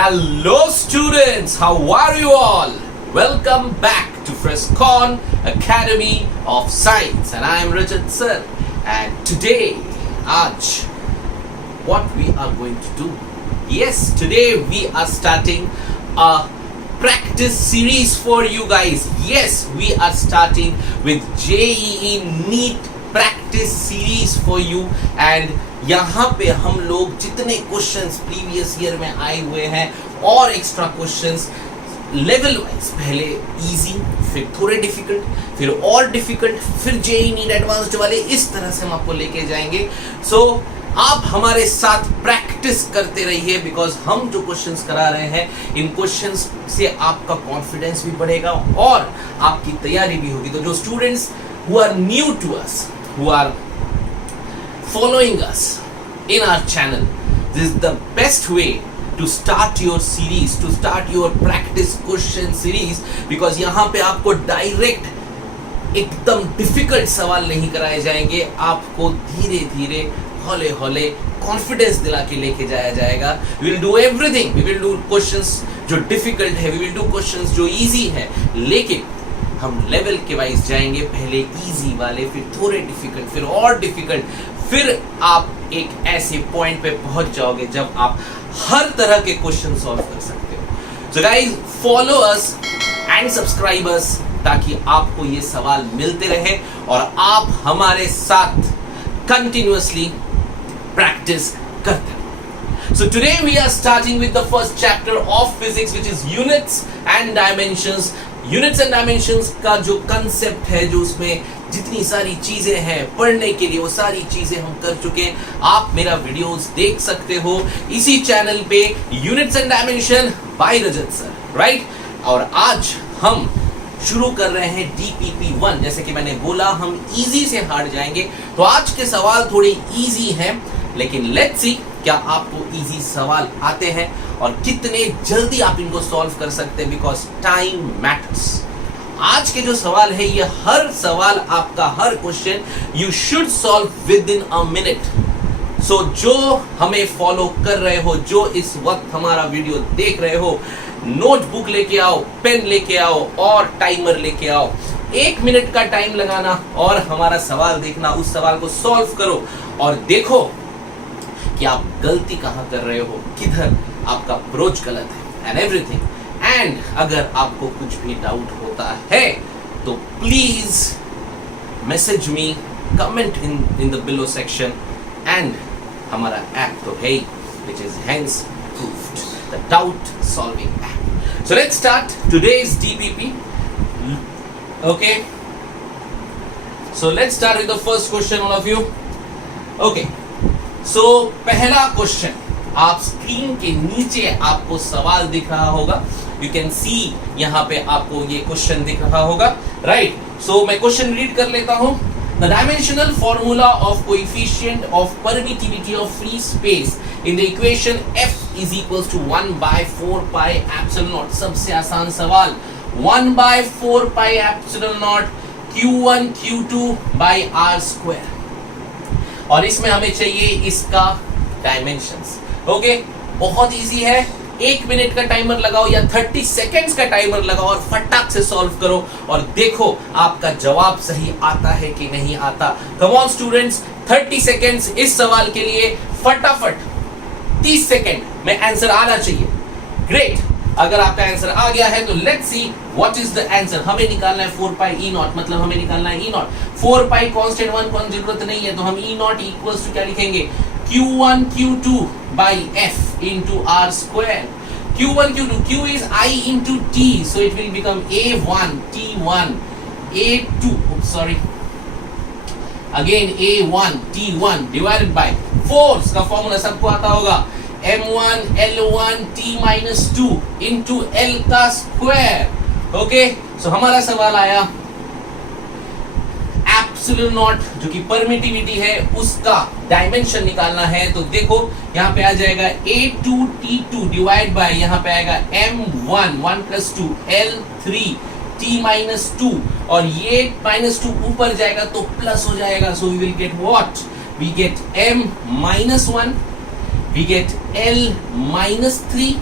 Hello students, how are you all? Welcome back to Frescon Academy of Science and I am Rajat sir. And today, Aaj, what we are going to do? Yes, today we are starting a practice series for you guys. Yes, we are starting with JEE NEET practice series for you and यहाँ पे हम लोग जितने questions previous year में आए हुए हैं और एक्स्ट्रा क्वेश्चंस लेवल वाइज पहले इजी फिर थोड़े डिफिकल्ट फिर और डिफिकल्ट फिर जेईई नीट एडवांस्ड वाले इस तरह से हम आपको लेके जाएंगे. सो आप हमारे साथ प्रैक्टिस करते रहिए बिकॉज हम जो क्वेश्चंस करा रहे हैं इन क्वेश्चंस से आपका कॉन्फिडेंस भी बढ़ेगा और आपकी तैयारी भी होगी. तो जो students who are new to us, who are following us in our channel, this is the best way to start your series, to start your practice question series because यहाँ पे आपको डायरेक्ट एकदम डिफिकल्ट सवाल नहीं कराए जाएंगे, आपको धीरे धीरे हौले हौले कॉन्फिडेंस दिला के लेके जाया जाएगा. we will do everything, we will do questions जो डिफिकल्ट है, we will do questions जो इजी है, लेकिन हम लेवल के वाइज जाएंगे. पहले इजी वाले, फिर थोड़े डिफिकल्ट, फिर और डिफिकल्ट, फिर आप एक ऐसे पॉइंट पे पहुंच जाओगे जब आप हर तरह के क्वेश्चन सॉल्व कर सकते हो. So guys, follow us and subscribe us ताकि आपको ये सवाल मिलते रहे और आप हमारे साथ कंटिन्यूअसली प्रैक्टिस करते रहो. So today we are starting with the first chapter of physics which is units and dimensions. Units and dimensions का जो कंसेप्ट है, जो उसमें जितनी सारी चीजें हैं पढ़ने के लिए, वो सारी चीजें हम कर चुके हैं. आप मेरा वीडियोस देख सकते हो इसी चैनल पे, units and dimension by Rajat sir, right. और आज हम शुरू कर रहे हैं DPP 1. जैसे कि मैंने बोला हम इजी से हार्ड जाएंगे, तो आज के सवाल थोड़े इजी हैं, लेकिन लेट्स सी क्या आपको इजी सवाल आते हैं और कितने जल्दी आप इनको सॉल्व कर सकते हैं बिकॉज टाइम मैटर्स. आज के जो सवाल है ये हर सवाल आपका, हर question you should solve within a minute. So जो हमें फॉलो कर रहे हो, जो इस वक्त हमारा वीडियो देख रहे हो, नोटबुक लेके आओ, पेन लेके आओ और टाइमर लेके आओ. 1 मिनट का टाइम लगाना और हमारा सवाल देखना, उस सवाल को सॉल्व करो और देखो कि आप गलती कहां कर रहे हो, किधर आपका अप्रोच गलत है एंड एवरीथिंग. एंड अगर आपको कुछ भी डाउट होता है तो please message me, comment in the below section. And हमारा ऐप तो है which is hence proved, the doubt solving app. So let's start today's DPP. Okay, so let's start with the first question, all of you. Okay, so पहला question, आप screen के नीचे आपको सवाल दिख रहा होगा, यू कैन सी यहाँ पे आपको ये क्वेश्चन दिख रहा होगा, राइट. सो मैं क्वेश्चन रीड कर लेता हूँ. The dimensional formula of coefficient of permittivity of free space in the equation F is equals to 1/4 pi epsilon naught. सबसे आसान सवाल, 1/4 pi epsilon naught Q1 Q2 by R square. और इसमें हमें चाहिए इसका डायमेंशंस. ओके, बहुत इजी है. 1 मिनट का टाइमर लगाओ या 30 सेकेंड्स का टाइमर लगाओ और फटाक से सॉल्व करो और देखो आपका जवाब सही आता है कि नहीं आता. कम ऑन स्टूडेंट्स, 30 सेकेंड्स इस सवाल के लिए. फटाफट 30 सेकेंड में आंसर आना चाहिए. ग्रेट. अगर आपका आंसर आ गया है तो let's see what is the answer. हमें निकालना है 4 पाई ई नॉट, मतलब हमें निकालना है ई नॉट. 4 पाई कांस्टेंट 1 कौन जरूरत नहीं है, तो हम ई नॉट इक्वल्स टू क्या लिखेंगे, Q1 Q2 by F into R square. Q1 Q2, Q is I into T, so it will become A1 T1 A2. Oops, sorry. Again A1 T1 divided by force का formula सबको आता होगा, M1 L1 T minus 2 into L का square. Okay, सो हमारा सवाल आया epsilon not जो कि परमिटिविटी है उसका डायमेंशन निकालना है. तो देखो यहाँ पे आ जाएगा A2 T2 डिवाइड बाय यहाँ पे आएगा M1 1 plus 2 L3 T minus 2 और ये -2 ऊपर जाएगा तो प्लस हो जाएगा. So we will get what, we get M minus 1, we get L minus 3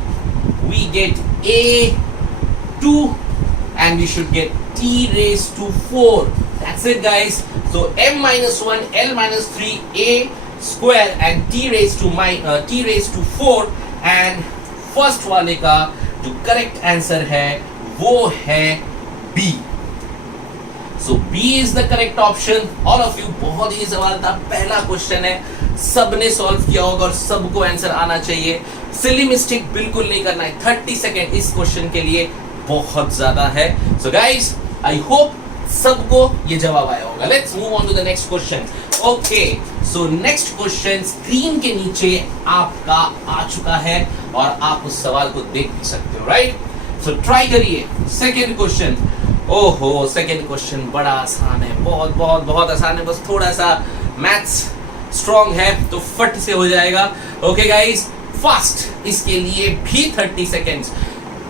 we get a2 and we should get t raised to 4. That's it guys. So m minus 1 l minus 3 a square and t raised to 4 and first वाले का जो correct answer है वो है B. So B is the correct option. All of you, बहुत ही सवाल था, पहला क्वेश्चन है, सबने सॉल्व किया होगा और सबको आंसर आना चाहिए. सिली मिस्टेक बिल्कुल नहीं करना है. 30 सेकेंड इस क्वेश्चन के लिए बहुत ज्यादा है. सो गाइस, आई होप सबको ये जवाब आया होगा. Let's move on to the next question. Okay, so next question screen के नीचे आपका आ चुका है और आप उस सवाल को देख भी सकते हो, राइट? सो ट्राई करिए. Second question. ओहो, सेकेंड क्वेश्चन बड़ा आसान है, बहुत बहुत बहुत आसान है. बस थोड़ा सा मैथ्स स्ट्रॉन्ग है तो फट से हो जाएगा. Okay guys, fast. इसके लिए भी 30 सेकेंड्स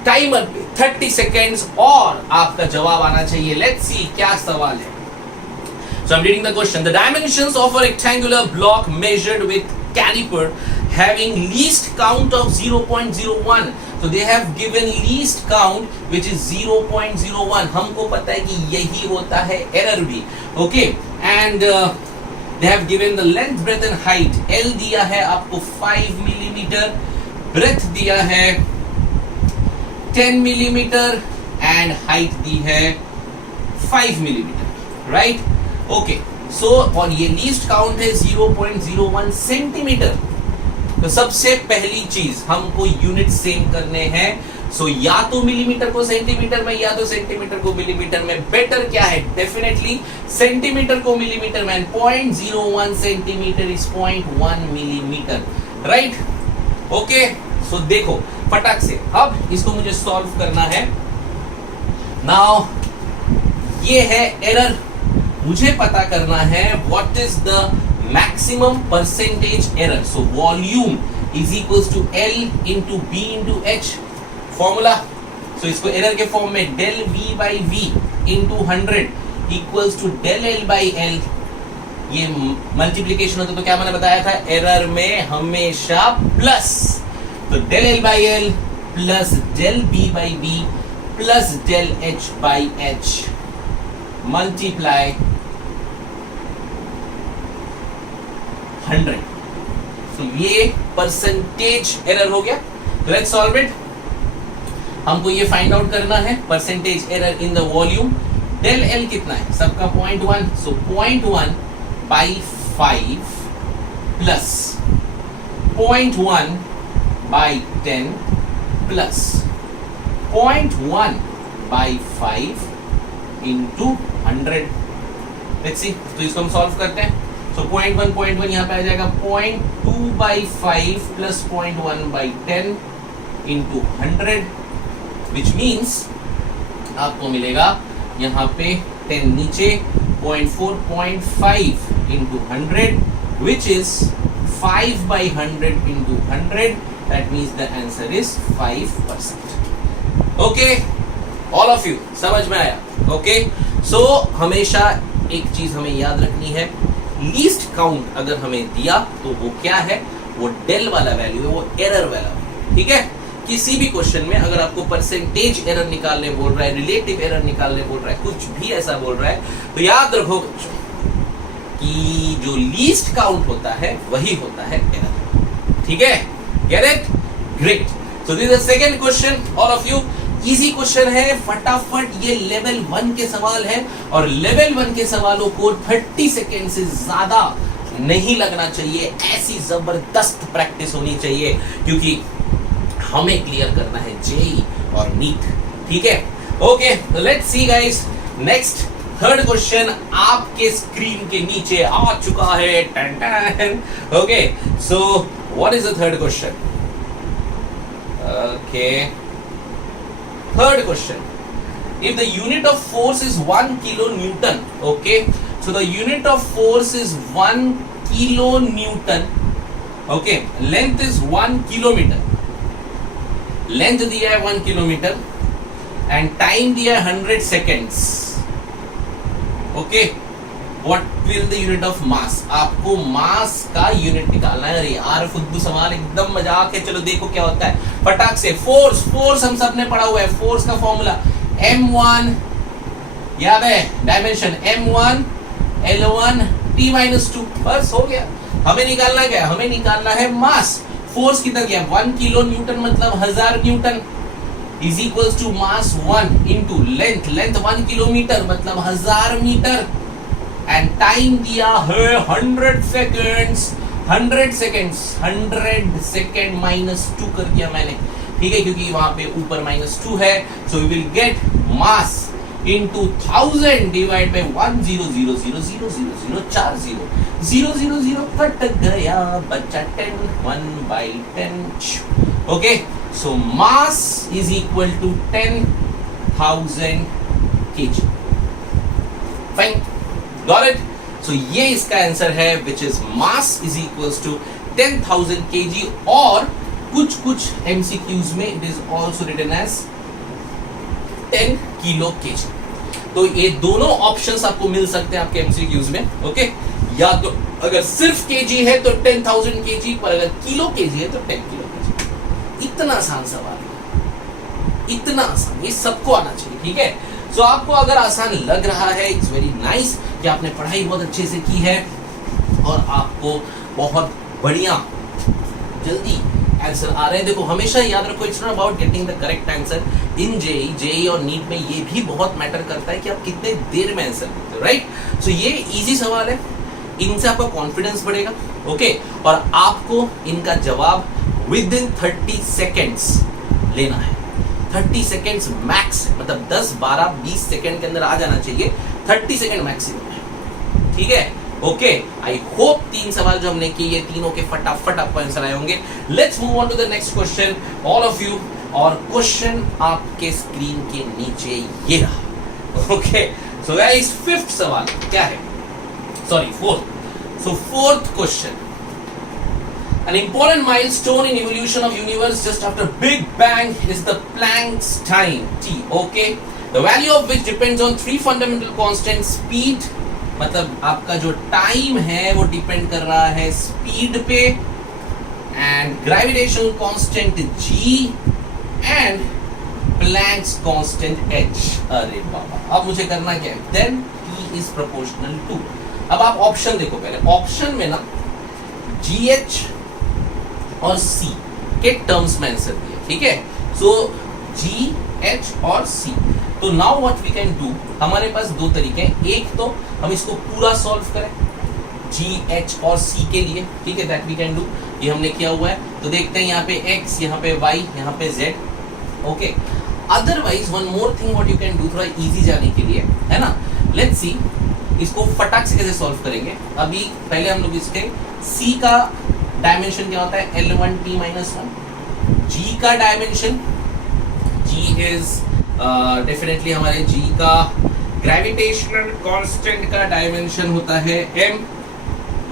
टाइमर पे 30 सेकेंड्स और आपका जवाब आना चाहिए. लेट्स सी क्या सवाल है. So I'm reading the question. The dimensions of a rectangular block measured with caliper having least count of 0.01. So they have given least count which is 0.01. हमको पता है कि यही होता है एरर भी. Okay, and they have given the length, breadth and height. L दिया है आपको 5 मिलीमीटर, breadth दिया है 10 मिलीमीटर and height दी है 5 मिलीमीटर, right? ओके, सो और ये लीस्ट काउंट है 0.01 सेंटीमीटर. तो सबसे पहली चीज हमको यूनिट सेम करने हैं. सो या तो मिलीमीटर को सेंटीमीटर में या तो सेंटीमीटर को मिलीमीटर में. बेटर क्या है? डेफिनेटली सेंटीमीटर को मिलीमीटर में. 0.01 centimetre is 0.1 millimetre, right? Okay, so देखो फटाक से अब इसको मुझे सॉल्व करना है. नाउ ये है एरर. मुझे पता करना है what is the maximum percentage error. So volume is equals to L into B into H formula. So इसको एरर के फॉर्म में del V by V into 100 equals to del L by L. ये multiplication होता तो क्या मैंने बताया था, एरर में हमेशा प्लस. तो del L by L plus del B by B plus del H by H multiply 100. तो ये परसेंटेज एरर हो गया. Let's solve it. हमको ये फाइंड आउट करना है percentage error in the volume. Del L कितना है सबका 0.1. So 0.1 by 5 plus 0.1 by 10 plus 0.1 by 5 into 100. Let's see. तो इसको हम सॉल्व करते हैं. सो 0.1 यहाँ पे आ जाएगा 0.2 by 5 plus 0.1 by 10 into 100 which means आपको मिलेगा यहाँ पे 10 नीचे 0.4.5 into 100 which is 5 by 100 into 100. That means the answer is 5%. Okay, all of you समझ में आया? ओके, सो हमेशा एक चीज हमें याद रखनी है, लीस्ट काउंट अगर हमें दिया तो वो क्या है, वो डेल वाला वैल्यू है, वो एरर वाला वैल्यू. ठीक है, किसी भी क्वेश्चन में अगर आपको परसेंटेज एरर निकालने बोल रहा है, रिलेटिव एरर निकालने बोल रहा है, कुछ भी ऐसा बोल रहा है, तो याद रखो कि जो लीस्ट काउंट होता है वही होता है एरर. ठीक है, get it? Great. So this is second question. All of you, easy question है, फटाफट. ये लेवल 1 के सवाल है और लेवल 1 के सवालों को 30 सेकेंड से ज्यादा नहीं लगना चाहिए. ऐसी जबरदस्त प्रैक्टिस होनी चाहिए क्योंकि हमें क्लियर करना है जेई और नीट. ठीक है, okay, let's see guys. Next third question आपके स्क्रीन के नीचे आ चुका है. Okay, so what is the third question? Okay, third question. If the unit of force is 1 kilonewton, okay, so the unit of force is 1 kilonewton, okay, length is 1 kilometer, length दिया है 1 kilometer and time दिया है 100 seconds, okay, what will the unit of mass, आपको मास का unit निकालना है। अरे यार फुद्दू सवाल, एकदम मजाक है। चलो देखो क्या होता है फटाक से। फोर्स हम सब ने पढ़ा हुआ है, फोर्स का फॉर्मूला m1 याद है, डायमेंशन m1 L1 T-2, बस हो गया। हमें निकालना क्या है, हमें निकालना है मास। फोर्स कितना गया 1 किलो न्यूटन मतलब 1000 newton is equals to mass 1 into length 1 kilometre मतलब 1000 मीटर, एंड टाइम दिया है 100 सेकेंड्स। 100 सेकेंड -2 कर दिया मैंने, ठीक है, क्योंकि वहां पे ऊपर -2 है। So we will get mass into 1000 divide by 100000040 000 cut गया, बचा 10 1/10। Okay, so mass is equal to 10,000 kg। Fine, got it. So ये इसका आंसर है, which is mass is equals to 10,000 kg। और कुछ MCQs में it is also written as 10 kilo kg। तो ये दोनों ऑप्शंस आपको मिल सकते हैं आपके MCQs में। ओके, या तो अगर सिर्फ केजी है तो 10,000 kg, पर अगर किलो kg है तो 10 किलो kg। इतना आसान सवाल है, इतना आसान, ये सबको आना चाहिए, ठीक है। सो आपको अगर आसान लग रहा है, इट्स वेरी नाइस कि आपने पढ़ाई बहुत अच्छे से की है और आपको बहुत बढ़िया जल्दी आंसर आ रहे हैं। देखो हमेशा याद रखो, it's not about getting the correct answer. इन जेई और नीट में ये भी बहुत मैटर करता है कि आप कितने देर में आंसर देते हो, राइट। सो ये इजी सवाल है, इनसे आपका कॉन्फिडेंस बढ़ेगा। ओके, और आपको इनका जवाब विद इन 30 सेकेंड्स लेना है। 30 सेकेंड्स मैक्स, मतलब 10 12 20 सेकेंड के अंदर आ जाना चाहिए। 30 सेकेंड मैक्सिमम है, ठीक है। ओके, आई होप 3 सवाल जो हमने किए ये तीनों के फटाफट आपको आंसर आए होंगे। Let's move on to the next question all of you. और क्वेश्चन आपके स्क्रीन के नीचे ये रहा। ओके, सो गाइस फिफ्थ सवाल क्या है, sorry fourth. So fourth question, an important milestone in evolution of universe just after Big Bang is the Planck's time, T. Okay, the value of which depends on 3 fundamental constants: speed, मतलब आपका जो time है वो depend कर रहा है speed पे, and gravitational constant g and Planck's constant h। अरे बाबा, अब मुझे करना क्या है, then T is proportional to। अब आप ऑप्शन देखो, पहले ऑप्शन में ना GH और C के टर्म्स में आंसर दिए, ठीक है। सो G, H और C। तो now what we can do, हमारे पास दो तरीके हैं। एक तो हम इसको पूरा सॉल्व करें G, H और C के लिए, ठीक है, दैट वी कैन डू। ये हमने किया हुआ है। तो देखते हैं यहाँ पे X, यहाँ पे Y, यहाँ पे Z। Okay, otherwise one more thing what you can do, थोड़ा इजी जाने के लिए, है ना। लेट्स सी इसको फटाक से कैसे सॉल्व करेंगे। अभी पहले हम लोग इसके C का डायमेंशन क्या होता है, L1 T-1। G का डायमेंशन, G इज डेफिनेटली हमारे G का ग्रेविटेशनल कांस्टेंट का डायमेंशन होता है M,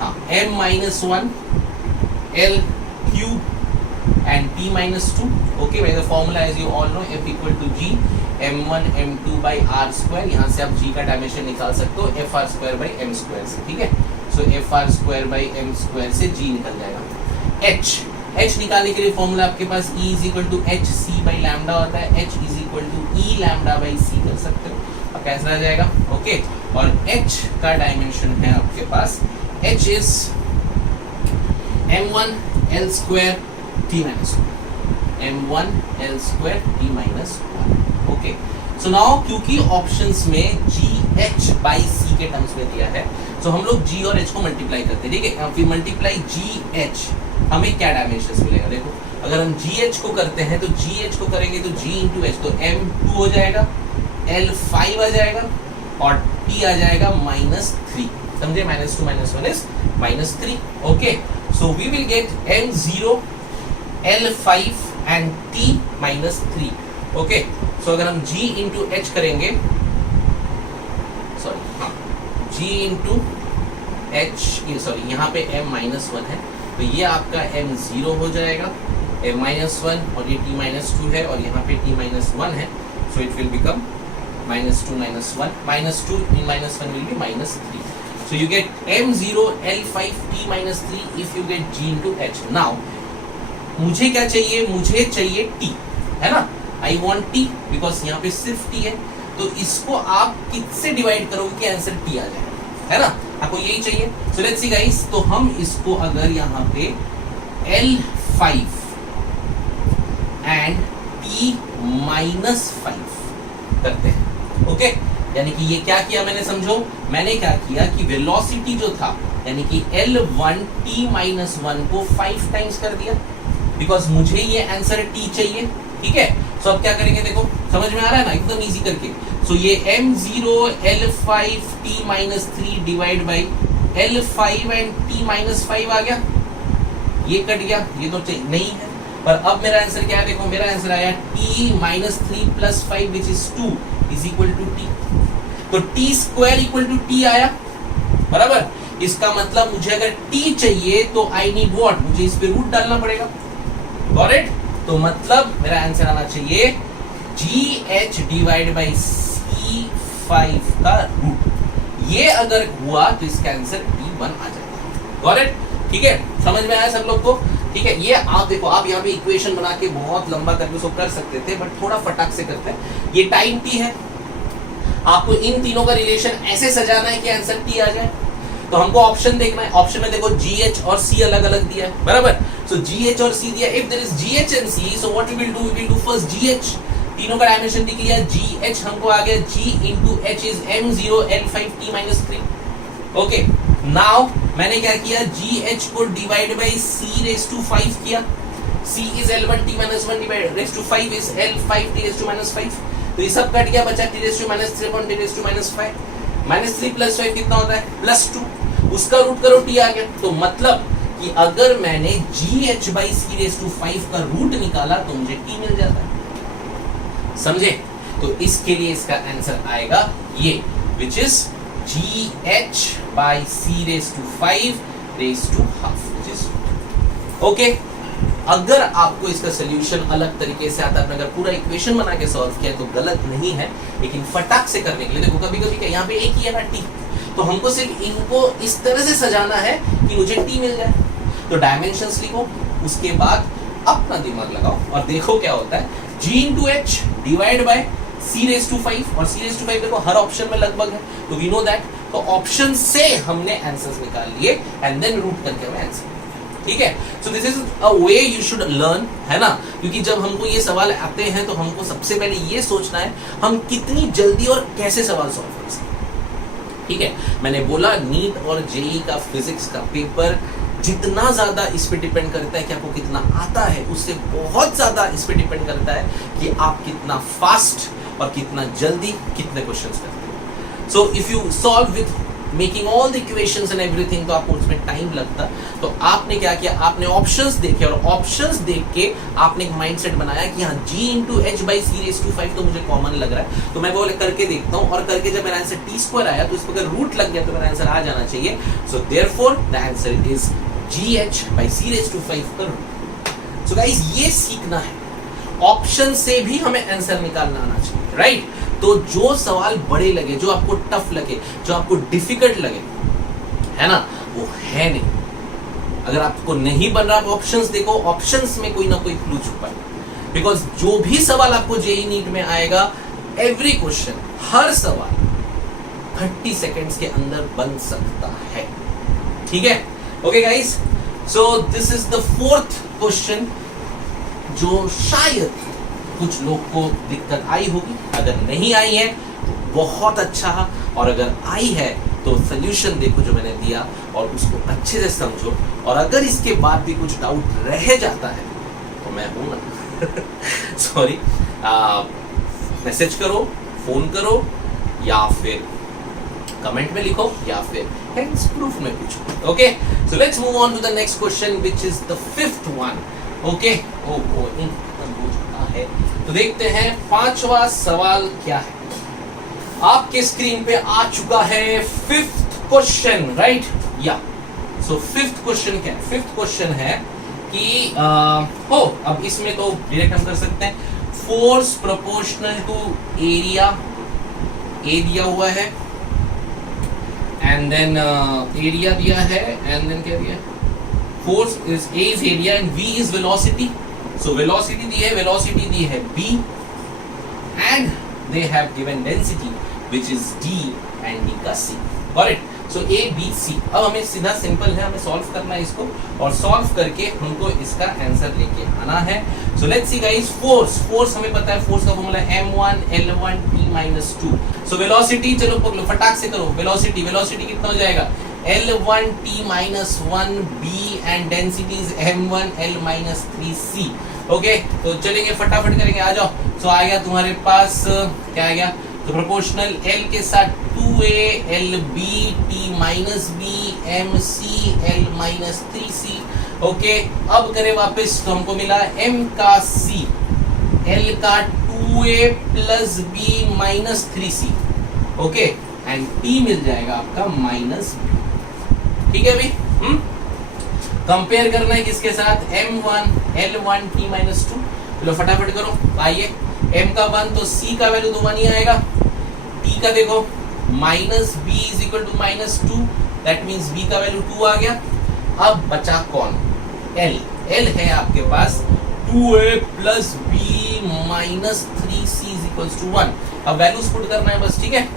हाँ M-1 L cube and T-2। okay, by the formula as you all know, F equal to G M1 M2 by R square। यहाँ से आप G का डायमेंशन निकाल सकते हो FR square by M square से, ठीक है। सो FR square by M square से G निकल जाएगा। H निकालने के लिए फॉर्मूला आपके पास E is equal to H C by lambda होता है। H is equal to E lambda by C कर सकते हो, अब कैसे आ जाएगा। ओके, और H का डायमेंशन है आपके पास, H is M1 L square T-1, M1 L square T-1। Okay, so now क्योंकि ऑप्शंस में GH by C के टर्म्स में दिया है, सो हम लोग G और H को मल्टीप्लाई करते हैं, ठीक है। फिर मल्टीप्लाई GH, हमें क्या डायमेंशन मिलेगा, देखो अगर हम GH को करते हैं तो GH को करेंगे तो G इंटू H, तो M2 हो जाएगा, L5 आ जाएगा और T आ जाएगा -3। समझे, -2 -1 is -3। Okay, so we will get M0 L5 and T-3। Okay, so अगर हम G इंटू H करेंगे, सॉरी हाँ, G इंटू H, सॉरी यहाँ पे M-1 है, तो ये आपका M0 हो जाएगा, M-1 और ये T-2 है और यहाँ पे T-1 है, so it will become -2 -1, -2 in -1 will be -3। So you get m0 L5 t minus 3 if you get g into h. Now मुझे क्या चाहिए, मुझे चाहिए t, है ना. I want t because यहाँ पे सिर्फ t है, तो इसको आप किससे डिवाइड करोगे कि आंसर t आ जाए, है ना. आपको यही चाहिए. So let's see guys, तो हम इसको अगर यहाँ पे L5 and t minus 5 करते हैं, ओके. यानी कि ये क्या किया मैंने, समझो, मैंने क्या किया कि वेलोसिटी जो था यानी कि L1 t minus 1 को 5 टाइम्स कर दिया, बिकॉज मुझे ये आंसर t चाहिए. ठीक है. सो अब क्या करेंगे, देखो समझ में आ रहा है ना, एकदम इजी करके. सो ये m0 L5 t minus 3 divide by L5 and t minus 5 आ गया. ये कट गया, ये तो नहीं है, पर अब मेरा आंसर क्या है, देखो मेरा आंसर आया t minus 3 plus 5 which is 2 is equal to t. तो t square equal to t आया, बराबर. इसका मतलब मुझे अगर t चाहिए तो आई नीड व्हाट, मुझे इस पे रूट डालना पड़ेगा. Got it. तो मतलब मेरा आंसर आना चाहिए gh डिवाइड बाई c5 का रूट. ये अगर हुआ तो इसका आंसर t1 आ जाएगा. Got it. ठीक है, समझ में आया सब लोग को. ठीक है. ये आप देखो, आप यहाँ पे इक्वेशन बना के बहुत लंबा करके उसको कर सकते थे, बट थोड़ा फटाक से करते हैं. ये टाइम t है, आपको इन तीनों का रिलेशन ऐसे सजाना है कि आंसर t आ जाए. तो हमको ऑप्शन देखना है. ऑप्शन में देखो gh और c अलग अलग दिया है, बराबर. सो gh और c दिया. If there is gh and c, so what we will do first gh. तीनों का डायमेंशन दिख गया. gh हमको आ गया, g into h is m0 L5 t minus 3. Okay. Now मैंने क्या किया, gh को divide by c raise to 5 किया. c is L1 t minus 1 divide raise to 5 is L5 t raise to minus 5. तो ये सब कट गया, बचा t raise to minus 3 upon t raise to minus 5. Minus 3 plus 5 कितना होता है, plus 2. उसका रूट करो, t आ गया. तो मतलब कि अगर मैंने gh by c raise to 5 का रूट निकाला तो मुझे t मिल जाता है. समझे. तो इसके लिए इसका आंसर आएगा ये, which is gh by c raise to 5 raise to half, which is okay. अगर आपको इसका सोल्यूशन अलग तरीके से आता है, अगर पूरा इक्वेशन बना के सॉल्व किया तो गलत नहीं है, लेकिन फटाक से करने के लिए देखो, कभी कभी क्या यहाँ पे एक ही है ना t, तो हमको सिर्फ इनको इस तरह से सजाना है कि मुझे t मिल जाए. तो डायमेंशंस लिखो, उसके बाद अपना दिमाग लगाओ और देखो क्या होता है. g into h divide by c raise to 5, और c रेज टू 5 देखो हर ऑप्शन में लगभग है, तो वी नो दैट. तो ऑप्शन से हमने आंसर्स निकाल लिए एंड देन रूट करके हमें आंसर. ठीक है. So this is a way you should learn, है ना. क्योंकि जब हमको ये सवाल आते हैं तो हमको सबसे पहले ये सोचना है हम कितनी जल्दी और कैसे सवाल सॉल्व कर सकते हैं. ठीक है. मैंने बोला नीट और जेई का फिजिक्स का पेपर जितना ज्यादा इस पे डिपेंड करता है कि आपको कितना आता है, उससे बहुत ज्यादा इस पे डिपेंड करता है कि आप कितना फास्ट और कितना जल्दी कितने क्वेश्चंस करते हैं. So if you solve with making all the equations and everything, तो आपको उसमें टाइम लगता. तो आपने क्या किया, आपने ऑप्शंस देखे और ऑप्शंस देख के आपने एक माइंडसेट बनाया कि हाँ g into h by c raised to 5 तो मुझे कॉमन लग रहा है, तो मैं वो करके देखता हूँ. और करके जब मेरा आंसर t स्क्वायर आया तो इस पर रूट लग गया तो मेरा आंसर आ जाना चाहिए. So therefore the answer is gh by c raised to 5 का रूट. सो गाइस ये सीखना है, ऑप्शन से भी हमें आंसर निकालना आना चाहिए, राइट. तो जो सवाल बड़े लगे, जो आपको टफ लगे, जो आपको डिफिकल्ट लगे, है ना, वो है नहीं. अगर आपको नहीं बन रहा, ऑप्शंस देखो, ऑप्शंस में कोई ना कोई क्लू छुपा है. बिकॉज जो भी सवाल आपको जेई नीट में आएगा, एवरी क्वेश्चन, हर सवाल 30 सेकेंड्स के अंदर बन सकता है. ठीक है. Okay guys, so this is the 4th question जो शायद कुछ लोग को दिक्कत आई होगी. अगर नहीं आई है तो बहुत अच्छा, और अगर आई है तो सोल्यूशन देखो जो मैंने दिया और उसको अच्छे से समझो. और अगर इसके बाद भी कुछ डाउट रह जाता है तो मैं हूं ना सॉरी, मैसेज करो, फोन करो, या फिर कमेंट में लिखो, या फिर हेंस प्रूफ में पूछो. Okay. So let's move on to the next question which is the 5th one. Okay. है तो देखते हैं 5वां सवाल क्या है. आपके स्क्रीन पे आ चुका है 5th क्वेश्चन, राइट. या सो 5th क्वेश्चन क्या है. 5th क्वेश्चन है कि अब इसमें तो डायरेक्ट हम कर सकते हैं. फोर्स प्रोपोर्शनल टू एरिया, ए दिया हुआ है, एंड देन एरिया दिया है, एंड देन क्या दिया है, force is A is area and V is velocity. So velocity दी है b and they have given density which is d and d का c. Got it. So a b c. अब हमें सीधा simple है, हमें सॉल्व करना है इसको, और सॉल्व करके हमको इसका आंसर लेके आना है. सो लेट्स सी गाइस. फोर्स हमें पता है, फोर्स का formula m1 l1 t-2. So velocity, चलो पकड़ो, फटाक से करो. वेलोसिटी कितना हो जाएगा, l1 t-1 b and density is m1 l-3c. Okay, तो चलेंगे फटाफट करेंगे, आ जाओ. सो आ गया तुम्हारे पास, क्या आ गया, तो प्रोपोर्शनल L के साथ 2a lb t-b mc l-3c. Okay, अब करें वापस, तो हमको मिला m का c, L का 2a plus b minus 3c. Okay, and t मिल जाएगा आपका माइनस b. ठीक है भाई. कंपेयर करना है किसके साथ, m1 l1 t-2. चलो फटाफट करो. आइए, m का 1 तो c का वैल्यू तो 1 ही आएगा. t का देखो, minus b is equal to -2, that means b का वैल्यू 2 आ गया. अब बचा कौन, l है आपके पास 2a plus b minus 3c is equals to 1. अब वैल्यूज पुट करना है बस. ठीक है.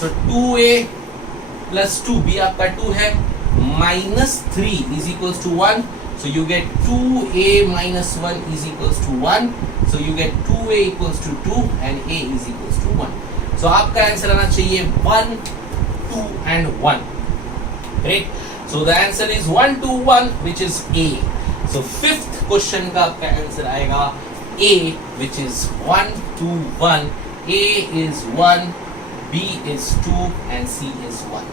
सो 2a plus 2b आपका 2 है, minus 3 is equals to 1. So you get 2a minus 1 is equals to 1. So you get 2a equals to 2 and a is equals to 1. So आपका answer आना चाहिए 1, 2 and 1. Great. So the answer is 1, 2, 1 which is A. So fifth question का आपका answer आएगा A which is 1, 2, 1. A is 1, B is 2 and C is 1.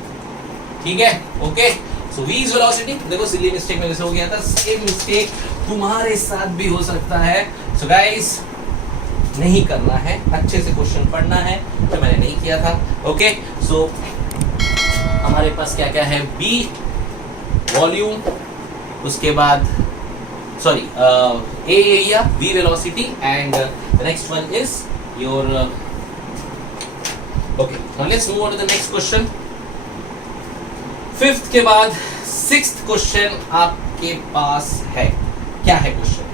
ठीक है. Okay. So V is velocity. देखो silly mistake मेरे से हो गया था, सेम मिस्टेक तुम्हारे साथ भी हो सकता है. So guys, नहीं करना है, अच्छे से क्वेश्चन पढ़ना है, जो मैंने नहीं किया था. ओके. सो हमारे पास क्या क्या है, B वॉल्यूम, उसके बाद sorry A area, V velocity and the next one is your. Okay, now let's move on to the next question. Fifth के बाद सिक्स्थ क्वेश्चन आपके पास है. क्या है question,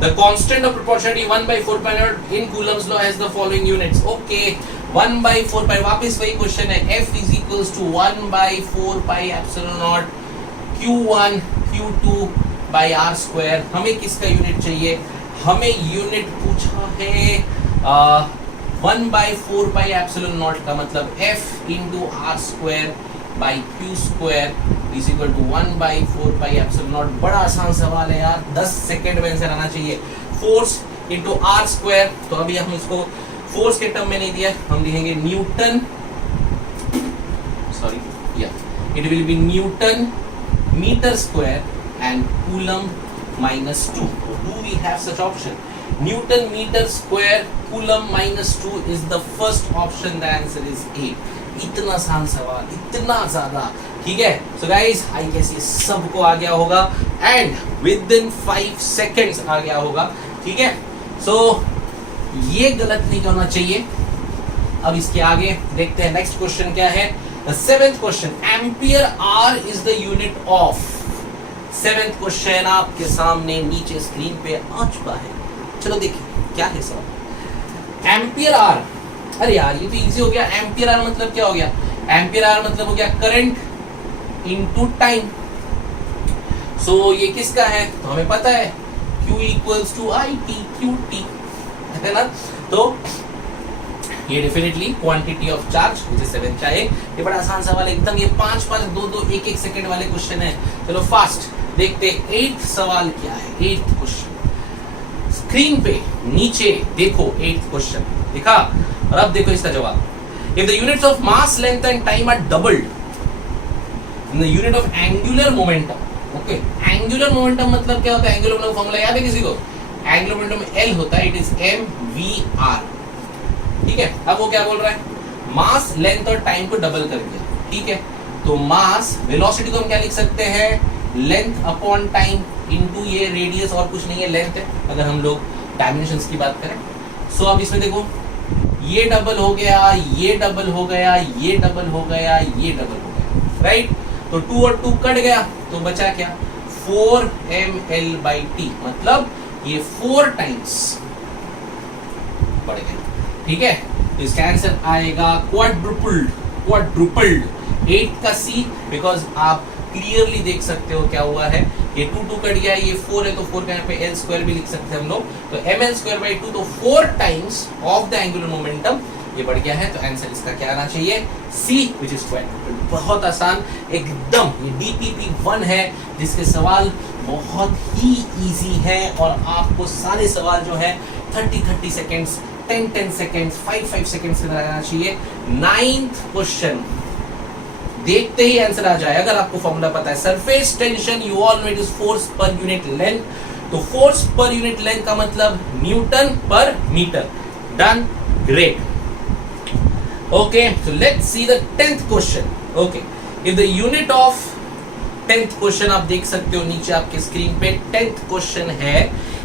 The constant of proportionality 1/4 pi naught in Coulomb's law has the following units. Okay, 1/4 pi. वापस वही question है. F is equals to 1/4 pi epsilon naught Q1 Q2 by R square. हमें किसका यूनिट चाहिए, हमें यूनिट पूछा है 1/4 pi epsilon naught का मतलब F into R square by Q square is equal to 1/4 pi epsilon naught. बड़ा आसान सवाल है यार, 10 सेकंड में आंसर आना चाहिए. फोर्स इंटू आर स्क्वायर, तो अभी हम इसको फोर्स के टर्म में नहीं दिया, हम लिखेंगे न्यूटन, सॉरी या it will be newton metre square and coulomb -2. Do we have such option? Newton meter square coulomb -2 is the first option. The answer is A. इतना आसान सवाल, इतना ज्यादा. ठीक है. सो गाइस, आई गेस ये सबको आ गया होगा एंड विद इन 5 सेकेंड्स आ गया होगा. ठीक है. सो ये गलत नहीं करना चाहिए. अब इसके आगे देखते हैं नेक्स्ट क्वेश्चन क्या है. The seventh question, ampere hour is the unit of. Seventh question आपके सामने नीचे स्क्रीन पे आ चुका है. चलो देखिए क्या है सवाल. एम्पियर आर, अरे यार ये तो इजी हो गया. एम्पियर आर मतलब क्या हो गया, एम्पियर आर मतलब हो गया करंट इनटू टाइम. सो ये किसका है, तो हमें पता है Q equals to IT QT, है ना. तो ये definitely quantity of charge which is 7 चाहे. ये बड़ा आसान सवाल है एकदम. ये 5 2 2 1 1 सेकंड वाले क्वेश्चन है. चलो फास्ट देखते. 8th सवाल क्या है, 8th क्वेश्चन स्क्रीन पे नीचे देखो. 8th क्वेश्चन दिखा, और अब देखो इसका जवाब. If the units of mass, length and time are doubled, then the unit of angular momentum. Okay, angular momentum मतलब क्या होता है, angular momentum फॉर्मूला याद है किसी को. angular momentum L होता है, it is mvr. ठीक है. अब वो क्या बोल रहा है, मास, लेंथ और टाइम को डबल कर दिया. ठीक है. तो मास, वेलोसिटी को हम क्या लिख सकते हैं, लेंथ अपॉन टाइम इनटू ये रेडियस, और कुछ नहीं है, लेंथ है अगर हम लोग डायमेंशंस की बात करें. सो अब इसमें देखो, ये डबल हो गया, ये डबल हो गया, ये डबल हो गया, ये डबल हो गया, राइट। तो 2 और 2 कट गया, तो बचा क्या, 4ml/t, मतलब ये 4 टाइम्स बढ़ गया, ठीक है। तो इसका आंसर आएगा क्वाड्रुपल्ड, क्वाड्रुपल्ड। 8 का सी, बिकॉज आप क्लियरली देख सकते हो क्या हुआ है, ये 2 2 कट गया, ये 4 है, तो 4 का यहाँ पे l स्क्वायर भी लिख सकते हैं हम लोग, तो ml²/2, तो 4 times of the angular momentum ये बढ़ गया है। तो आंसर इसका क्या आना चाहिए, सी, विच इज क्वाड्रुपल्ड। बहुत आसान एकदम, ये DPP1 है, जिसके सवाल बहुत ही इजी है और आपको सारे सवाल जो है 30 सेकेंड्स, 10 सेकेंड्स, 5 सेकेंड्स के अंदर आना चाहिए। 9th क्वेश्चन देखते ही आंसर आ जाए अगर आपको फॉर्मूला पता है। Surface tension you all know it is force per unit length, तो फोर्स पर यूनिट लेंथ का मतलब newton per metre. Done, great. Okay, so let's see the 10th question. Okay, if the unit of 10th question आप देख सकते हो नीचे आपके screen पे। 10th क्वेश्चन है,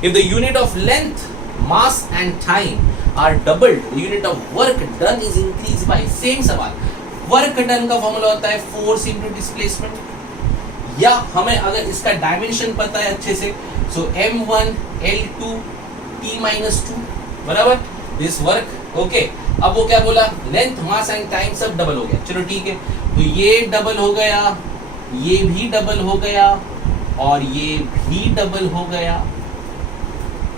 if the unit of length, mass and time are doubled, the unit of work done is increase by. Same सवाल, work done का फॉर्मूला होता है फोर्स इनटू डिस्प्लेसमेंट, या हमें अगर इसका डायमेंशन पता है अच्छे से, सो m1 l2 t-2 बराबर दिस वर्क। ओके, अब वो क्या बोला, लेंथ, मास एंड टाइम सब डबल हो गया, चलो ठीक है। तो ये डबल हो गया, ये भी डबल हो गया और ये भी डबल हो गया,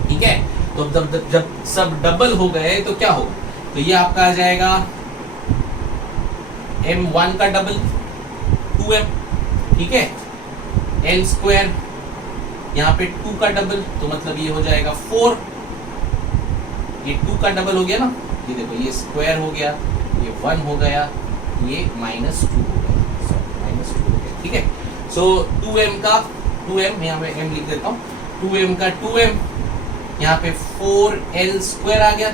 ठीक है। तो जब सब डबल हो गए तो क्या होगा, तो ये आपका आ जाएगा m1 का डबल 2m, ठीक है, l स्क्वायर, यहाँ पे 2 का डबल, तो मतलब ये हो जाएगा 4, ये 2 का डबल हो गया ना, ये देखो ये स्क्वायर हो गया, ये 1 हो गया, ये -2 हो गया, -2 हो गया, ठीक है। सो 2m का 2m, यहाँ पे m लिख देता हूँ, 2m का 2m, यहाँ पे 4l स्क्वायर आ गया,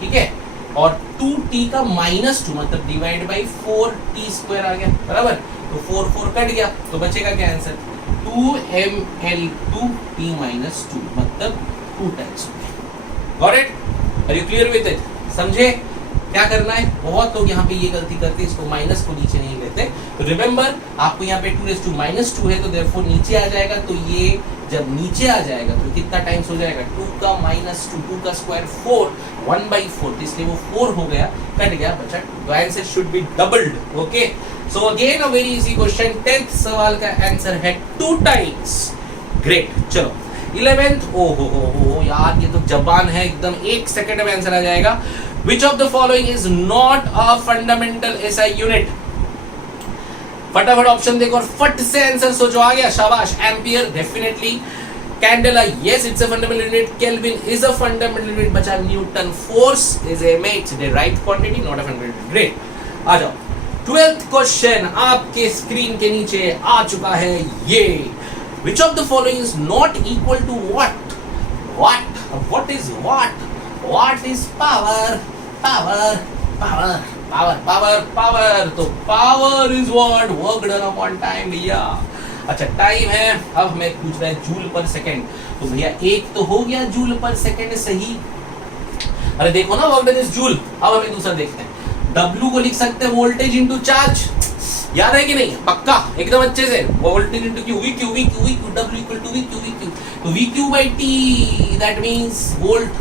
ठीक है, और 2t का -2 मतलब डिवाइड बाई 4t स्क्वायर आ गया, बराबर। तो 4 4 कट गया, तो बचेगा क्या आंसर, 2ml2t -2 मतलब 2 टाइम्स हो गया। Got it? Are you clear with it? समझे क्या करना है? बहुत लोग यहाँ पे ये गलती करते हैं, इसको माइनस को नीचे नहीं लेते। तो रिमेंबर, आपको यहाँ पे 2 है, तो देयरफॉर नीचे आ जाएगा, तो ये जब नीचे आ जाएगा तो कितना टाइम्स हो जाएगा, 2 का -2, 2 का स्क्वायर 4, 1/4, तो इसलिए वो 4 हो गया, कट गया, बचा। तो answer should be doubled. Okay, so again a very easy question. 10th सवाल का आंसर है 2 टाइम्स। ग्रेट, चलो 11th। ओ हो यार, ये तो जबान है एकदम, 1 सेकंड में आंसर आ जाएगा। Which of the following is not a fundamental SI unit? फटाफट ऑप्शन देखो और फट से आंसर सोचो, आ गया, शाबाश। Ampere definitely, candela yes it's a fundamental unit, kelvin is a fundamental unit, बचा newton, force is a it's derived quantity not a fundamental. Great, आ जाओ 12th क्वेश्चन आपके स्क्रीन के नीचे आ चुका है ये। Which of the following is not equal to what? What is what? What is power? Power. तो power is what? Work done upon time भैया। अच्छा, टाइम है, अब हमें पूछ रहा है जूल पर सेकंड। तो भैया एक तो हो गया जूल पर सेकंड सही, अरे देखो ना, वर्क डन इज जूल। अब हमें दूसरा देखते हैं, W को लिख सकते हैं वोल्टेज इंटू चार्ज, याद है कि नहीं? पक्का एकदम अच्छे से, voltage into Q, V Q, W equal to V Q, तो VQ/T that means volt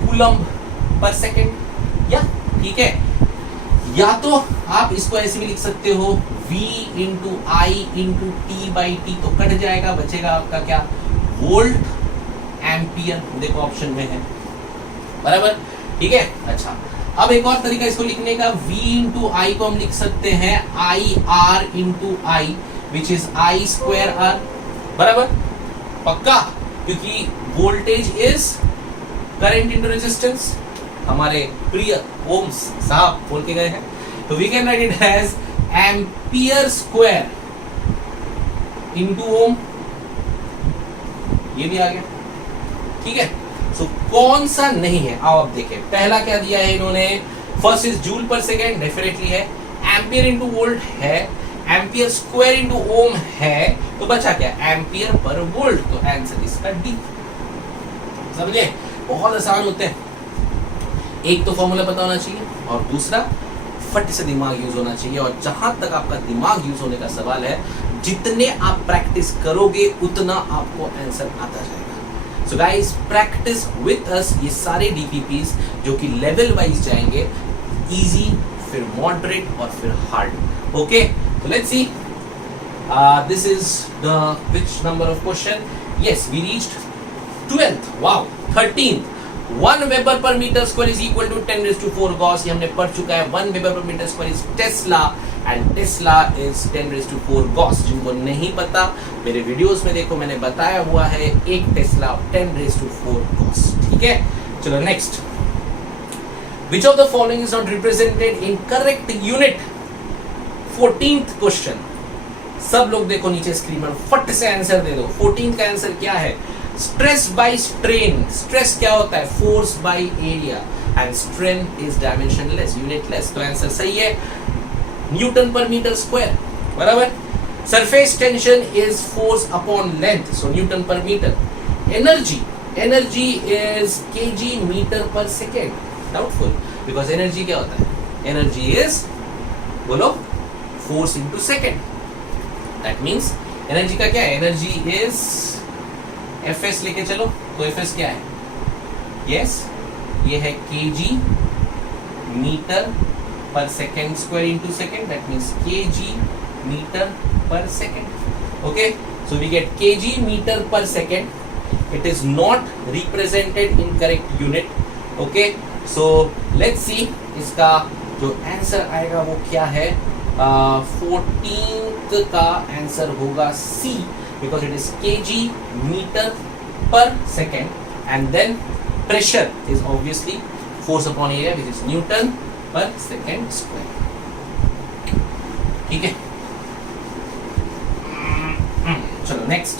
coulomb per second, या ठीक है। या तो आप इसको ऐसे भी लिख सकते हो V into I into T/T, तो कट जाएगा, बचेगा आपका क्या, वोल्ट एम्पियर, देखो ऑप्शन में है, बराबर, ठीक है। अच्छा, अब एक और तरीका इसको लिखने का, V इंटू I को हम लिख सकते हैं IR into I, which is I square R, बराबर, पक्का, क्योंकि voltage is current into resistance, हमारे प्रिय ओम्स साहब बोल के गए हैं। तो we can write it as ampere square into ohm, ये भी आ गया, ठीक है। सो कौन सा नहीं है, आओ अब देखें। पहला क्या दिया है इन्होंने, फर्स्ट इज जूल पर सेकेंड, डेफिनेटली है, एम्पियर इंटू वोल्ट है, एम्पियर स्क्वायर इंटू ओम है, तो बचा क्या, एम्पियर पर वोल्ट, तो आंसर इसका डी। समझे, बहुत आसान होते हैं। एक तो फॉर्मूला पता होना चाहिए और दूसरा फट से दिमाग यूज होना चाहिए। और जहां तक आपका दिमाग यूज होने का सवाल है, जितने आप प्रैक्टिस करोगे उतना आपको आंसर आता जाएगा। So guys, practice with us ये सारे डीपीपीज जो कि लेवल वाइज जाएंगे, इजी, फिर मॉडरेट और फिर hard. Okay, so let's see. This is the which number of question? Yes, we reached 12th. Wow, 13th. 1 Weber per meter square is equal to 10 raised to 4 Gauss. ये हमने पढ़ चुका है। 1 Weber per meter square is Tesla and Tesla is 10 raised to 4 Gauss. जिनको नहीं पता मेरे videos में देखो, मैंने बताया हुआ है एक टेस्ला 10 raised to 4 Gauss। ठीक है, चलो next. Which of the following is not represented in correct unit? 14th question. सब लोग देखो नीचे स्क्रीन पर, फट से आंसर दे दो। 14th का आंसर क्या है? Stress by strain. स्ट्रेस क्या होता है? Force by area, and strain is dimensionless, unitless. तो आंसर सही है, न्यूटन पर मीटर स्क्वायर, बराबर। Surface tension is force upon length, so newton per metre. Energy is kg metre per second. Doubtful, because energy क्या होता है? Energy is, बोलो, force into second. That means energy का क्या है? Energy is FS लेके चलो, तो एफएस क्या है? यस, ये है kg metre per second square into second. That means kg metre per second. Okay, so we get kg metre per second. It is not represented in correct unit. Okay, so let's see इसका जो answer आएगा वो क्या है। 14th का answer होगा सी, because it is kg meter per second, and then pressure is obviously force upon area, which is Newton per second square। ठीक है, चलो नेक्स्ट।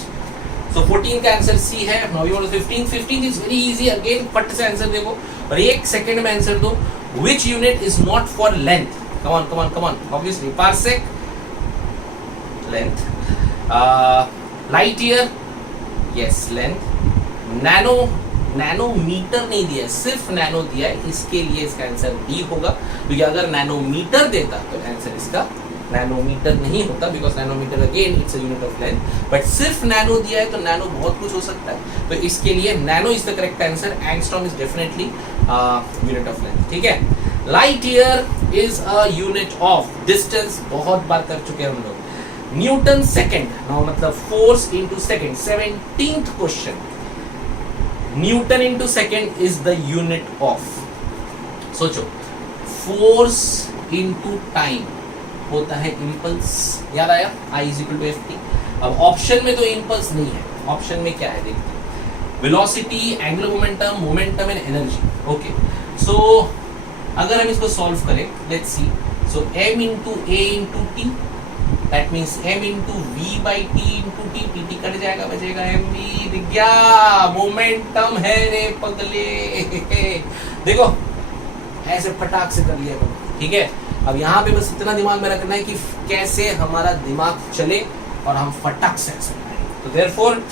So 14 का आंसर सी है। Now you want 15। 15 is very easy, again फट से answer देखो और एक सेकंड में आंसर दो। Which unit is not for length? Come on, obviously parsec, length। Light year, yes, length. Nanometre नहीं दिया है, सिर्फ नैनो दिया है, इसके लिए इसका आंसर डी होगा। क्योंकि अगर नैनोमीटर देता तो आंसर इसका नैनोमीटर नहीं होता, because nanometre again it's a unit of length. But सिर्फ नैनो दिया है तो नैनो बहुत कुछ हो सकता है, तो इसके लिए nano is the correct answer. Angstrom is definitely unit of length. ठीक है, light year is a unit of distance, बहुत बार कर चुके हैं हम लोग। न्यूटन सेकेंड, नाउ मतलब force into second. 17th question, newton into second is the unit of, सोचो, फोर्स इनटू टाइम होता है इम्पल्स। याद आया? I is equal to ft। अब ऑप्शन में तो इम्पल्स नहीं है, ऑप्शन में क्या है देखते हैं। Velocity, angular momentum, momentum and energy. Okay, so अगर हम इसको सॉल्व करें, let's see. So m into a into T, that means m into v by T into T. T cut जाएगा, बचेगा mv। दिख गया, मोमेंटम है रे पगले। देखो ऐसे फटाक से कर लिया। ठीक है, अब यहाँ पे बस इतना दिमाग में रखना है कि कैसे हमारा दिमाग चले और हम फटाक से आंसर करें। तो therefore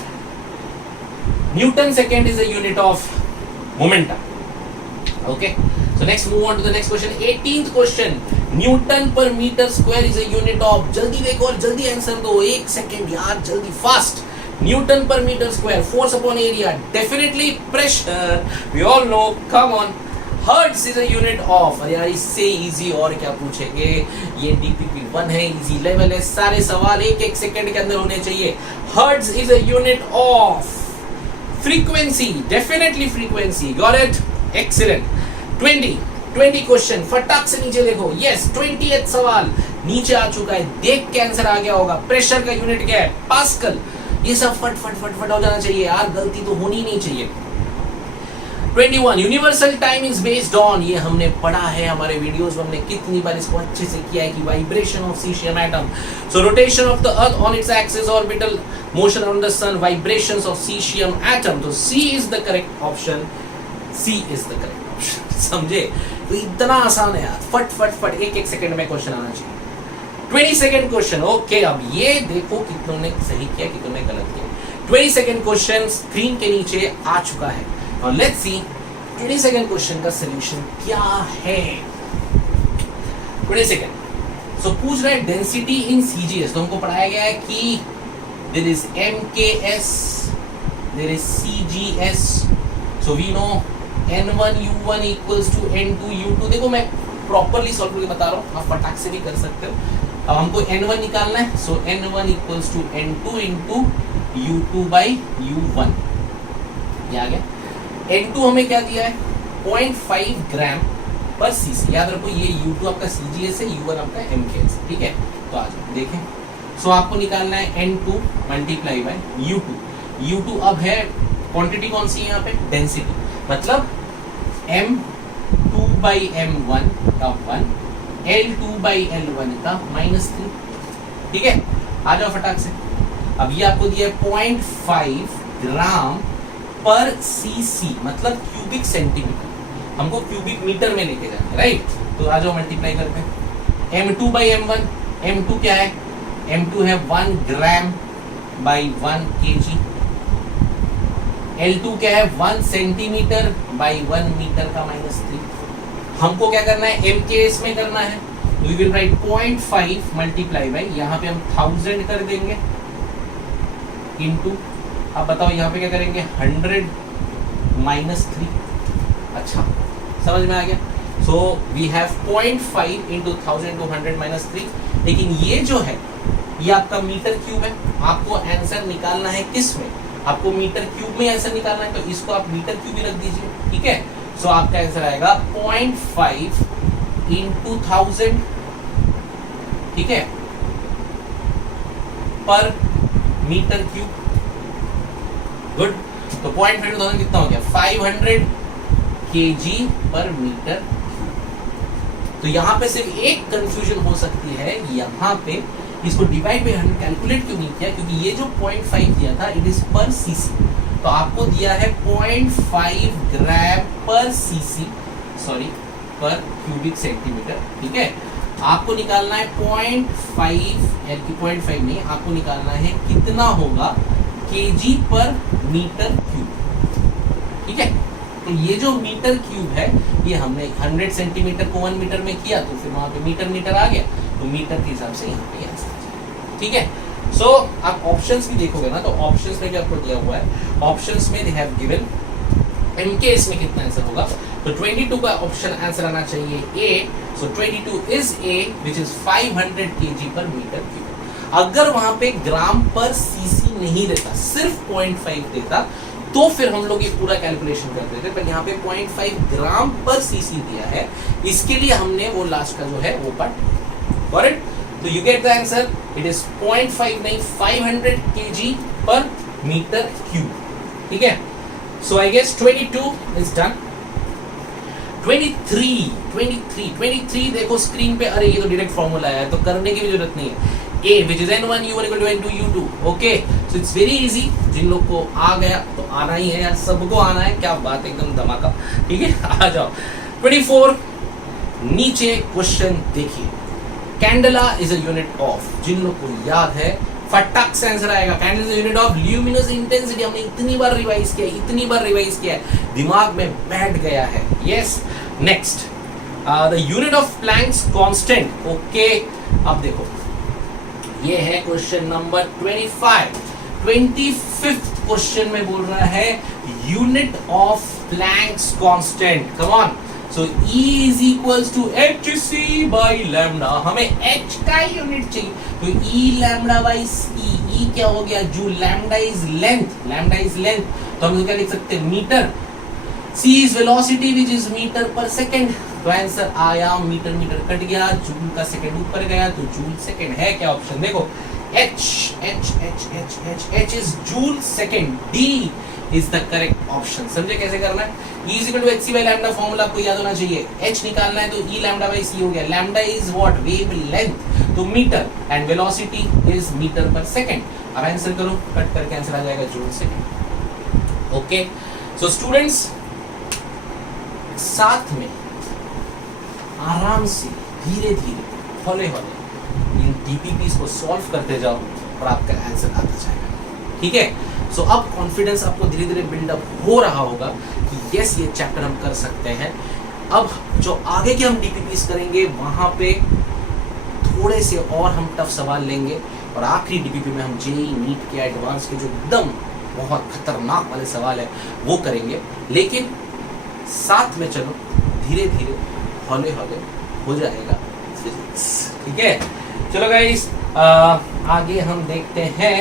Newton second is a unit of momentum. Okay, so next move on to the next question। 18th question, newton per metre square is a unit of, जल्दी देखो और जल्दी आंसर दो, एक सेकेंड यार, जल्दी fast. Newton per metre square, force upon area, definitely pressure, we all know, come on. Hertz is a unit of, अरे यार इससे इजी और क्या पूछेंगे, ये डीपीपी 1 है, इजी लेवल है, सारे सवाल एक एक सेकेंड के अंदर होने चाहिए। Hertz is a unit of frequency, definitely frequency, got it, excellent. 20 question, फटाक से नीचे देखो। यस, 20th सवाल नीचे आ चुका है, देख के आंसर आ गया होगा। प्रेशर का यूनिट क्या है? पास्कल। ये सब फट फट फट फट हो जाना चाहिए यार, गलती तो होनी नहीं चाहिए। 21 universal time is based on, ये हमने पढ़ा है हमारे वीडियोस में, हमने कितनी बार इसको अच्छे से किया है कि vibration of caesium atom. So rotation of the earth on its axis, orbital motion around the sun, vibrations of caesium atom. तो C is the correct option, C is the correct option. समझे? तो इतना आसान है यार, फट फट फट एक एक सेकंड में क्वेश्चन आना चाहिए। 22nd क्वेश्चन, ओके, अब ये देखो कितनों ने सही किया, कितनों ने गलत किया। 22nd क्वेश्चन स्क्रीन के नीचे आ चुका है और लेट्स सी 22nd क्वेश्चन का सोल्यूशन क्या है? 22nd सो पूछ रहा है डेंसिटी इन सीजीएस। तो हमको पढ़ाया गया है कि there is MKS, there is CGS, so we know n1u1 equals to n2u2। देखो मैं प्रॉपरली सॉल्व करके बता रहा हूँ, आप फटाक से भी कर सकते हो। अब हमको n1 निकालना है, so n1 equals to n2 into u2 by u1। ये आ गया। n2 हमें क्या दिया है? 0.5 ग्राम पर सीसी। याद रखो ये u2 आपका सीजीएस है, u1 आपका एमकेएस, ठीक है। तो आ जाओ देखें। सो आपको निकालना है n2 multiply by u2। u2 अब है क्वांटिटी कौन सी है यहाँ पे? डेंसिटी, मतलब m2 बाई m1 का 1, l2 बाई l1 का -3, ठीक है। आ जाओ फटाक से। अब ये आपको दिया है 0.5 ग्राम पर सीसी, मतलब क्यूबिक सेंटीमीटर। हमको क्यूबिक मीटर में लेके जाना है, राइट। तो आ जाओ मल्टीप्लाई करते हैं। m2 बाई m1, m2 क्या है? m2 है 1 ग्राम बाई 1 kg। L2 क्या है? 1 सेंटीमीटर बाई 1 मीटर का -3। हमको क्या करना है? MKS में करना है। We will write 0.5 multiply by, यहाँ पे हम 1000 कर देंगे इनटू, अब बताओ यहाँ पे क्या करेंगे? 100 -3। अच्छा समझ में आ गया। So we have 0.5 into 1000 to 100 -3। लेकिन ये जो है ये आपका मीटर क्यूब है। आपको आंसर निकालना है किस में? आपको मीटर क्यूब में आंसर निकालना है, तो इसको आप मीटर क्यूब ही रख दीजिए, ठीक है। सो आपका आंसर आएगा 0.5 इंटू 1000, ठीक है, पर मीटर क्यूब। गुड। तो 0.5 इंटू 1000 कितना हो गया? 500 kg पर मीटर क्यूब। तो यहाँ पे सिर्फ एक कंफ्यूजन हो सकती है, यहाँ पे इसको डिवाइड बाय 100 कैलकुलेट क्यों नहीं किया? क्योंकि ये जो 0.5 दिया था इट इज पर सीसी, तो आपको दिया है 0.5 ग्राम पर सीसी, सॉरी पर क्यूबिक सेंटीमीटर, ठीक है। आपको निकालना है 0.5, 0.5 नहीं, आपको निकालना है कितना होगा केजी पर मीटर क्यूब, ठीक है। तो ये जो मीटर क्यूब है ये हमने 100 सेंटीमीटर को 1 मीटर में किया, तो फिर वहां पे मीटर आ गया, तो मीटर के हिसाब से यहाँ पे आंसर, ठीक है। सो आप ऑप्शंस भी देखोगे ना, तो ऑप्शंस में भी आपको दिया हुआ है। ऑप्शंस में दे हैव गिवन एमकेएस में कितना आंसर होगा, तो 22 का ऑप्शन आंसर आना चाहिए ए। सो 22 is a which is 500 kg पर मीटर क्यूब। अगर वहां पे ग्राम पर सीसी नहीं देता, सिर्फ 0.5 देता, तो फिर हम लोग ये पूरा कैलकुलेशन कर देते, पर यहाँ पे 0.5 ग्राम पर सीसी दिया है, इसके लिए हमने वो लास्ट का जो है वो पार्ट। Got it? तो you get the answer, it is 0.5 नहीं 500 kg पर मीटर क्यूब, ठीक है। So I guess 22 is done. 23 देखो स्क्रीन पे, अरे ये तो डायरेक्ट फॉर्मूला है, तो करने की भी जरूरत नहीं है। A which is n1 u1 equal to n2 u2, okay, so it's very easy। जिन लोग को आ गया तो आना ही है यार, सबको आना है, क्या बात, एकदम धमाका, ठीक है। आ जाओ 24 नीचे क्वेश्चन देखिए। Candela is a unit of, जिन लोग को याद है फटाक से आंसर आएगा। Candle is a unit of luminous intensity. हमने इतनी बार रिवाइज किया, दिमाग में बैठ गया है। Yes, next the unit of Planck's constant. Okay, अब देखो ये है क्वेश्चन नंबर 25। 25th क्वेश्चन में बोल रहा है unit of Planck's constant. Come on. So E is equals to hc by lambda। हमें h का यूनिट चाहिए, तो E lambda by c। E क्या हो गया? जूल। lambda is length, तो हम क्या लिख सकते हैं? Metre. c is velocity which is metre per second, तो आंसर आया मीटर कट गया, जूल का सेकंड ऊपर गया, तो जूल सेकंड है क्या ऑप्शन? देखो h is joule second, D is the correct option। समझे कैसे करना है? E is equal to hc by lambda formula आपको याद होना चाहिए। h निकालना है तो E lambda by c हो गया। lambda is what? wavelength, तो metre, and velocity is metre per second. अब आंसर करो, कट करके आंसर आ जाएगा joule second. Okay, so students साथ में आराम से धीरे हौले इन डीपीपीस को सॉल्व करते जाओ और आपका आंसर आता जाएगा, ठीक है। सो अब कॉन्फिडेंस आपको धीरे धीरे बिल्डअप हो रहा होगा कि यस ये चैप्टर हम कर सकते हैं। अब जो आगे के हम डीपीपीस करेंगे वहां पे थोड़े से और हम टफ सवाल लेंगे और आखिरी डीपीपी में हम जेईई नीट के एडवांस के जो एकदम बहुत खतरनाक वाले सवाल है वो करेंगे। लेकिन साथ में चलो धीरे धीरे हौले हौले हो जाएगा फिजिक्स, ठीक है। चलो गाइस आगे हम देखते हैं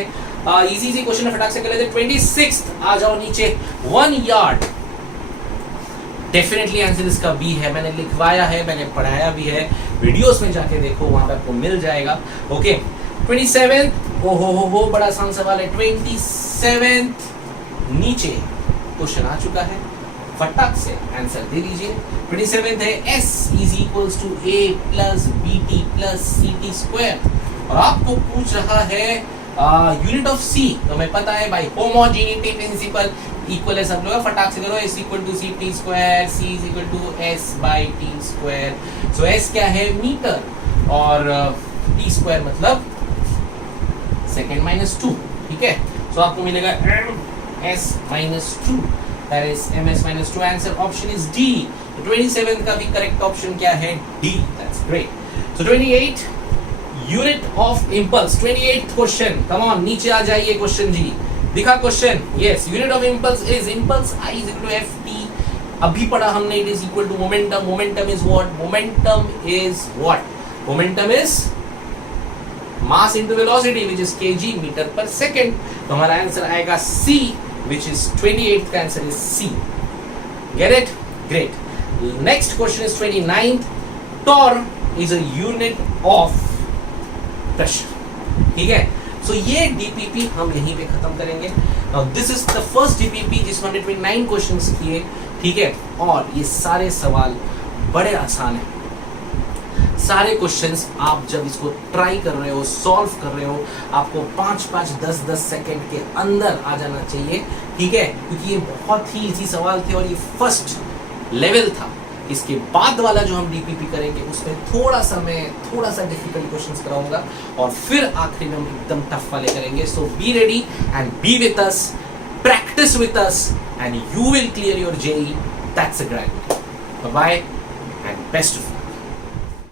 इजी सी क्वेश्चन फटाक से कर लेते हैं। 26 आ जाओ नीचे। 1 यार्ड डेफिनेटली आंसर इसका बी है, मैंने लिखवाया है, मैंने पढ़ाया भी है, वीडियोस में जाके देखो वहां पे आपको मिल जाएगा। ओके 27 हो बड़ा आसान सवाल है। 27 नीचे क्वेश्चन आ चुका है, फटाक से आंसर दे दीजिए। 27 है S is equals to A plus BT plus CT square और आपको पूछ रहा है यूनिट ऑफ C, तो हमें पता है भाई होमोजेनिटी प्रिंसिपल इक्वल है सब लोग, फटाक से करो S equal to CT square, C is equal to S by T square. So S क्या है मीटर और T स्क्वायर मतलब सेकेंड माइनस 2, ठीक है। सो आपको मिलेगा MS minus 2 that is MS minus 2, answer option is D। तो 27 का भी करेक्ट ऑप्शन क्या है? D, that's great। So 28 unit of impulse, 28th question, come on नीचे आ जाइए क्वेश्चन जी, दिखा question. Yes unit of impulse is impulse I is equal to FT, अभी पढ़ा हमने, it is equal to momentum, momentum is what? Momentum is what? Momentum is mass into velocity which इज kg metre per second. तो हमारा answer आएगा C which is 28th का answer is C। Get it? Great। Next question is 29th। Torr is a unit of pressure, ठीक है। So ये DPP हम यहीं पे खत्म करेंगे। Now this is the first DPP जिसमें हमने 29 questions किए, ठीक है। और ये सारे सवाल बड़े आसान हैं। सारे क्वेश्चंस आप जब इसको ट्राई कर रहे हो, सॉल्व कर रहे हो, आपको 5-5, 10-10 सेकंड के अंदर आ जाना चाहिए, ठीक है, क्योंकि ये बहुत ही इजी सवाल थे और ये फर्स्ट लेवल था। इसके बाद वाला जो हम डीपीपी करेंगे उसमें थोड़ा सा डिफिकल्ट क्वेश्चंस कराऊंगा और फिर आखिरी में हम एकदम टफ वाले करेंगे। So be ready and be with us, practice with us and you will clear your JEE. That's a great. Bye bye and best of